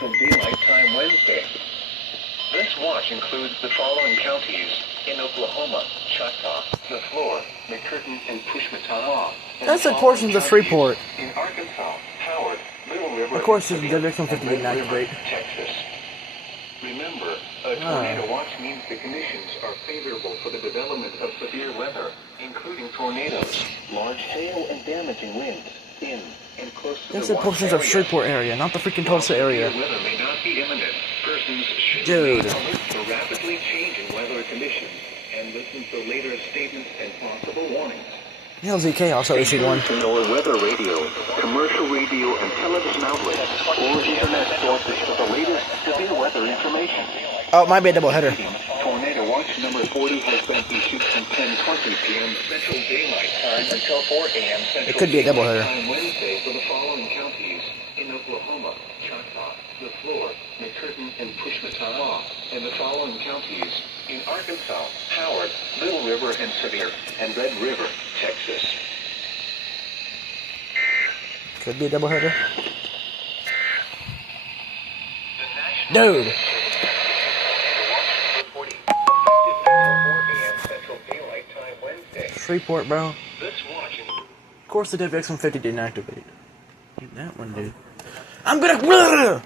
Central Daylight Time Wednesday. This watch includes the following counties in Oklahoma: Choctaw, LaFleur, McCurtain, and Pushmataha. That's like portions of Freeport. In Arkansas, Howard, Little River, Of course, there's a directional 50 didn't activate. Texas. Remember, a tornado watch means the conditions are favorable for the development of severe weather, including tornadoes, large hail, and damaging winds in and close to That's the the portions watch of Shreveport area, not the freaking Tulsa area. Severe weather may not be imminent. Persons should Dude. be alert for rapidly changing weather conditions and listen to later statements and possible warnings. LZK also issued one. To know weather radio, commercial radio, and television outlets, or internet sources for the latest severe weather information. Oh, it might be a double header. Tornado watch number 40 has been issued from 10:20 p.m. Central Daylight Time until 4 a.m. Central It could be a double header. Daylight Time Wednesday for the following counties in Oklahoma: Choctaw, LaFleur, McCurtain, and Pushmataha, and the following counties in Arkansas: Howard, Little River, and Sevier, and Red River, Texas. Could be a double header. Dude. Freeport, bro. Of course, the WX-150 didn't activate. That one, dude. I'm gonna.